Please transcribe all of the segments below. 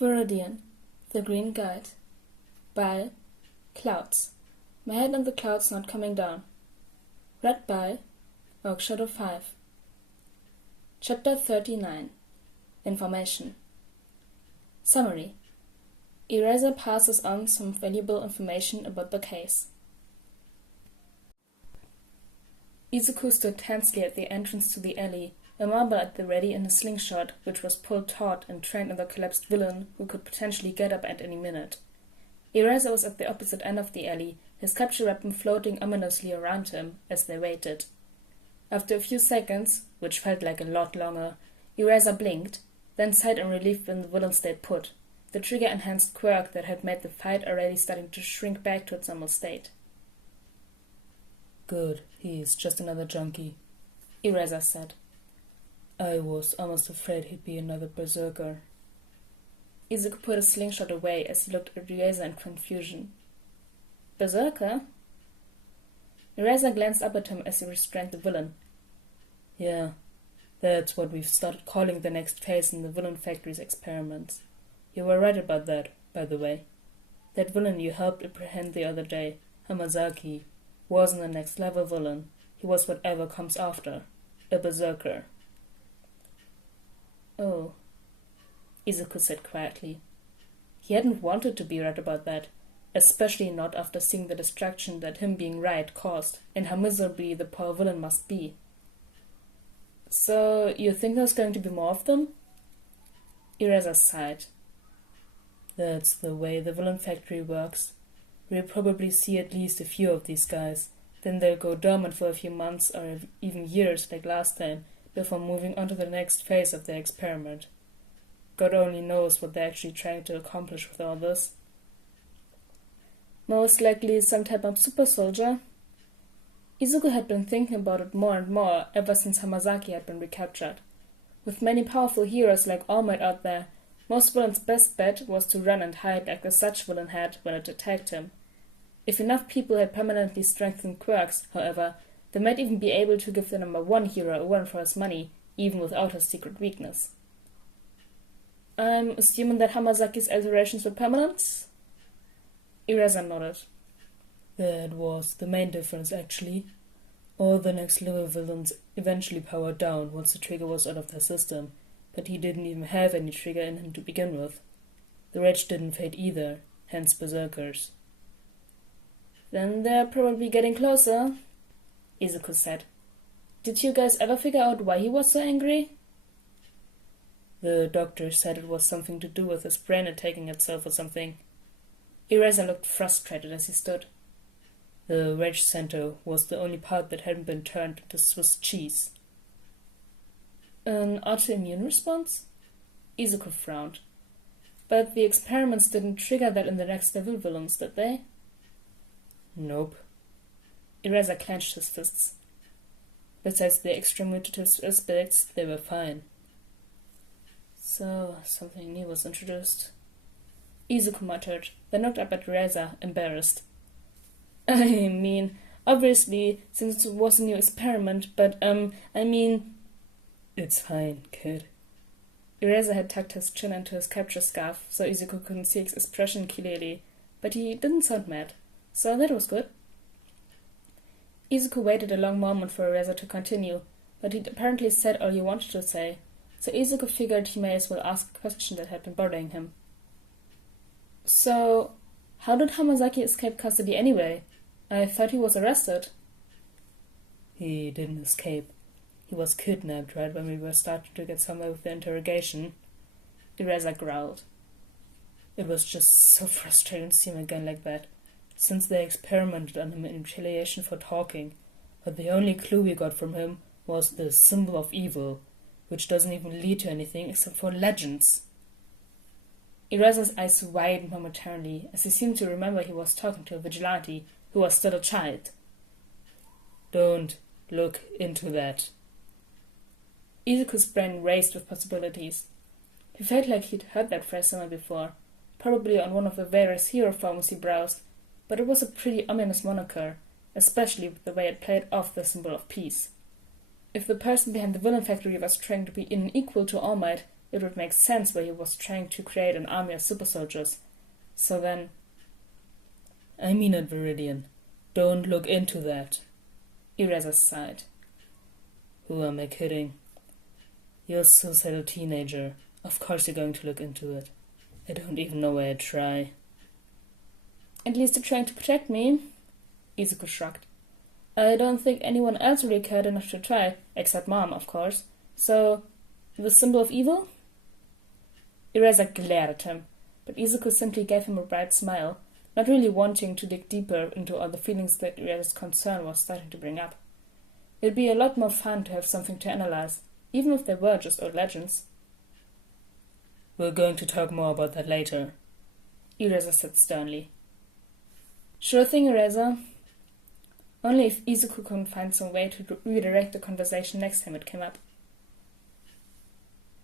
Viridian, The Green Guide. By Clouds. My Head in the Clouds Not Coming Down. Read by Shadow 5. Chapter 39. Information. Summary. Eraser passes on some valuable information about the case. Izuku stood tensely at the entrance to the alley, a marble at the ready in a slingshot, which was pulled taut and trained on the collapsed villain who could potentially get up at any minute. Eraser was at the opposite end of the alley, his capture weapon floating ominously around him as they waited. After a few seconds, which felt like a lot longer, Eraser blinked, then sighed in relief when the villain stayed put, the trigger-enhanced quirk that had made the fight already starting to shrink back to its normal state. Good, he's just another junkie, Eraser said. I was almost afraid he'd be another berserker. Izuku put his slingshot away as he looked at Eraser in confusion. Berserker? Eraser glanced up at him as he restrained the villain. Yeah, that's what we've started calling the next phase in the Villain Factory's experiments. You were right about that, by the way. That villain you helped apprehend the other day, Hamazaki, wasn't a next-level villain. He was whatever comes after. A berserker. Oh, Izuku said quietly. He hadn't wanted to be right about that, especially not after seeing the distraction that him being right caused, and how miserably the poor villain must be. So, you think there's going to be more of them? Eraser sighed. That's the way the Villain Factory works. We'll probably see at least a few of these guys, then they'll go dormant for a few months or even years like last time, before moving on to the next phase of their experiment. God only knows what they're actually trying to accomplish with all this. Most likely some type of super soldier. Izuku had been thinking about it more and more ever since Hamazaki had been recaptured. With many powerful heroes like All Might out there, most villains' best bet was to run and hide like the such villain had when it attacked him. If enough people had permanently strengthened quirks, however, they might even be able to give the number one hero a run for his money, even without his secret weakness. I'm assuming that Hamazaki's alterations were permanent? Eraser nodded. That was the main difference, actually. All the next-level villains eventually powered down once the trigger was out of their system, but he didn't even have any trigger in him to begin with. The rage didn't fade either, hence Berserkers. Then they're probably getting closer, Izuku said. Did you guys ever figure out why he was so angry? The doctor said it was something to do with his brain attacking itself or something. Eraser looked frustrated as he stood. The rage center was the only part that hadn't been turned into Swiss cheese. An autoimmune response? Izuku frowned. But the experiments didn't trigger that in the next level villains, did they? Nope. Eraser clenched his fists. Besides the extra mutative aspects, they were fine. So, something new was introduced. Izuku muttered, then looked up at Eraser, embarrassed. I mean, obviously, since it was a new experiment, but, It's fine, kid. Eraser had tucked his chin into his capture scarf, so Izuku couldn't see his expression clearly, but he didn't sound mad, so that was good. Izuku waited a long moment for Eraser to continue, but he'd apparently said all he wanted to say, so Izuku figured he may as well ask a question that had been bothering him. So, how did Hamazaki escape custody anyway? I thought he was arrested. He didn't escape. He was kidnapped right when we were starting to get somewhere with the interrogation. Eraser growled. It was just so frustrating to see him again like that, since they experimented on him in retaliation for talking, but the only clue we got from him was the symbol of evil, which doesn't even lead to anything except for legends. Eraser's eyes widened momentarily, as he seemed to remember he was talking to a vigilante who was still a child. Don't look into that. Izuku's brain raced with possibilities. He felt like he'd heard that phrase somewhere before, probably on one of the various hero forums he browsed, but it was a pretty ominous moniker, especially with the way it played off the symbol of peace. If the person behind the Villain Factory was trying to be unequal to All Might, it would make sense why he was trying to create an army of super soldiers. So then... I mean it, Viridian. Don't look into that. Eraser sighed. Who am I kidding? You're a suicidal teenager. Of course you're going to look into it. I don't even know why I'd try. At least you're trying to protect me. Izuku shrugged. I don't think anyone else really cared enough to try, except Mom, of course. So, the symbol of evil? Eraser glared at him, but Izuku simply gave him a bright smile, not really wanting to dig deeper into all the feelings that Eraser's concern was starting to bring up. It'd be a lot more fun to have something to analyze, even if they were just old legends. We're going to talk more about that later, Eraser said sternly. Sure thing, Eraser. Only if Izuku couldn't find some way to redirect the conversation next time it came up.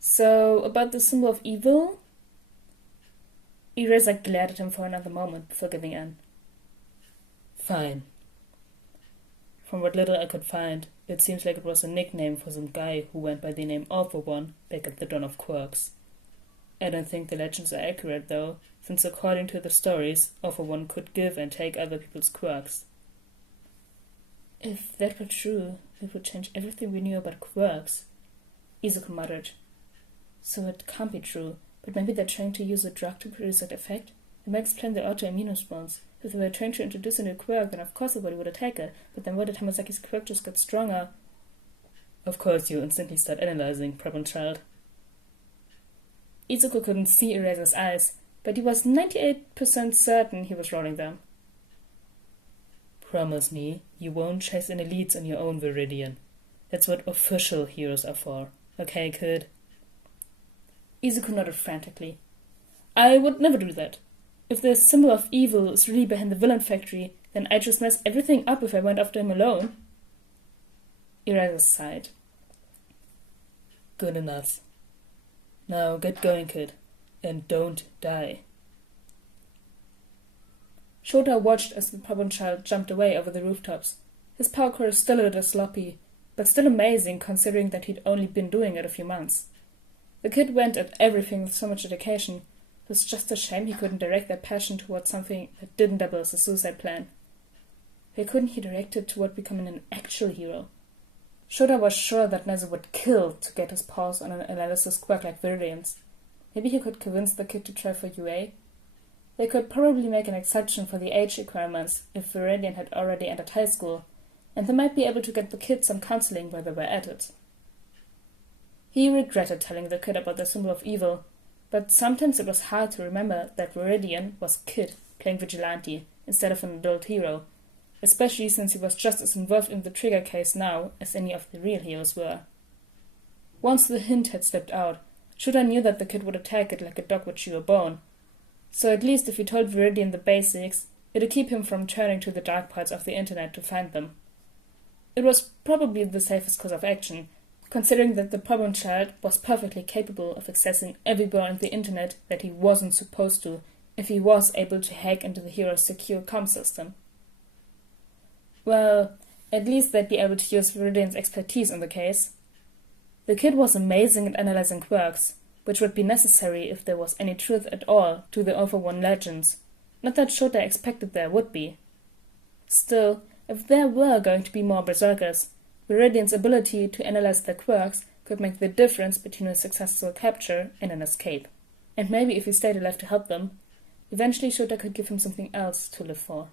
So, about the symbol of evil? Eraser glared at him for another moment before giving in. Fine. From what little I could find, it seems like it was a nickname for some guy who went by the name All For One back at the dawn of Quirks. I don't think the legends are accurate, though, since according to the stories, All For One could give and take other people's quirks. If that were true, it would change everything we knew about quirks, Izuku muttered. So it can't be true, but maybe they're trying to use a drug to produce that effect. It might explain the autoimmune response. If they were trying to introduce a new quirk, then of course the body would attack it, but then why did Hamasaki's quirk just get stronger? Of course you instantly start analyzing, problem child. Izuku couldn't see Eraser's eyes, but he was 98% certain he was rolling them. Promise me, you won't chase any leads on your own, Viridian. That's what official heroes are for. Okay, kid? Izuku nodded frantically. I would never do that. If the symbol of evil is really behind the villain factory, then I'd just mess everything up if I went after him alone. Eraser sighed. Good enough. Now get going, kid. And don't die. Shota watched as the problem child jumped away over the rooftops. His parkour is still a little sloppy, but still amazing considering that he'd only been doing it a few months. The kid went at everything with so much dedication. It was just a shame he couldn't direct that passion towards something that didn't double as a suicide plan. Why couldn't he direct it toward becoming an actual hero? Shota was sure that Nezu would kill to get his paws on an analysis quirk like Viridian's. Maybe he could convince the kid to try for UA. They could probably make an exception for the age requirements if Viridian had already entered high school, and they might be able to get the kid some counseling while they were at it. He regretted telling the kid about the symbol of evil, but sometimes it was hard to remember that Viridian was a kid playing vigilante instead of an adult hero, especially since he was just as involved in the trigger case now as any of the real heroes were. Once the hint had slipped out, Shota knew that the kid would attack it like a dog would chew a bone. So at least if he told Viridian the basics, it'd keep him from turning to the dark parts of the internet to find them. It was probably the safest course of action, considering that the problem child was perfectly capable of accessing everywhere on the internet that he wasn't supposed to if he was able to hack into the hero's secure comm system. Well, at least they'd be able to use Viridian's expertise in the case. The kid was amazing at analyzing quirks, which would be necessary if there was any truth at all to the Over One legends. Not that Shota expected there would be. Still, if there were going to be more Berserkers, Viridian's ability to analyze their quirks could make the difference between a successful capture and an escape. And maybe if he stayed alive to help them, eventually Shota could give him something else to live for.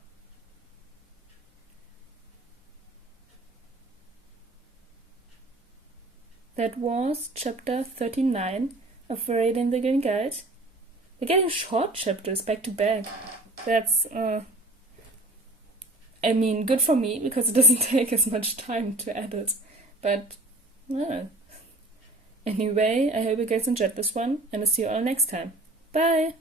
That was chapter 39 of Viridian the Green Guide. We're getting short chapters back to back. That's, good for me, because it doesn't take as much time to edit. But, anyway, I hope you guys enjoyed this one, and I'll see you all next time. Bye!